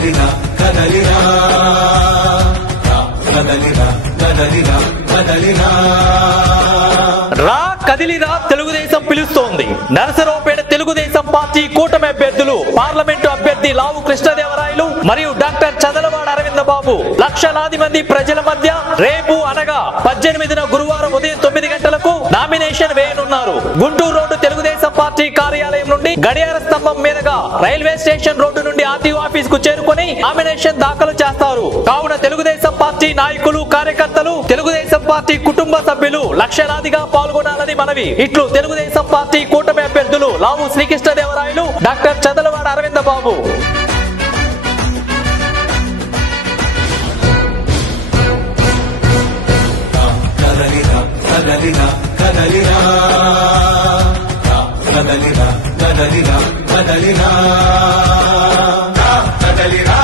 కదలిరా కదలిరా కదలిరా కదలిరా కదలిరా రా కదిలిరా తెలుగుదేశం పిలుస్తోంది. నరసరావుపేట తెలుగుదేశం పార్టీ కూటమి అభ్యర్థులు పార్లమెంటు అభ్యర్థి లావు కృష్ణదేవరాయలు మరియు డాక్టర్ చదలవాడ అరవింద బాబు లక్షలాది మంది ప్రజల మధ్య రేపు అనగా 18న గురువారం ఉదయం 9 గంటలకు నామినేషన్ వేయనున్నారు. గుంటూరు రోడ్డు తెలుగుదేశం పార్టీ కార్యాలయం నుండి గడియార స్తంభం మీదుగా రైల్వే స్టేషన్ రోడ్డు నుండి ఆర్టీఓ ఆఫీస్ కు చేరుకుని నామినేషన్ దాఖలు చేస్తారు. కావున తెలుగుదేశం పార్టీ నాయకులు కార్యకర్తలు తెలుగుదేశం పార్టీ కుటుంబ సభ్యులు లక్షలాదిగా పాల్గొనాలని మనవి. ఇట్లు తెలుగుదేశం పార్టీ కూటమి అభ్యర్థులు లావు శ్రీకృష్ణదేవరాయలు డాక్టర్ చదలవాడ అరవింద బాబు. కదలిరా కదలిరా కదలిరా కదలిరా కదలిరా కదలిరా కదలిరా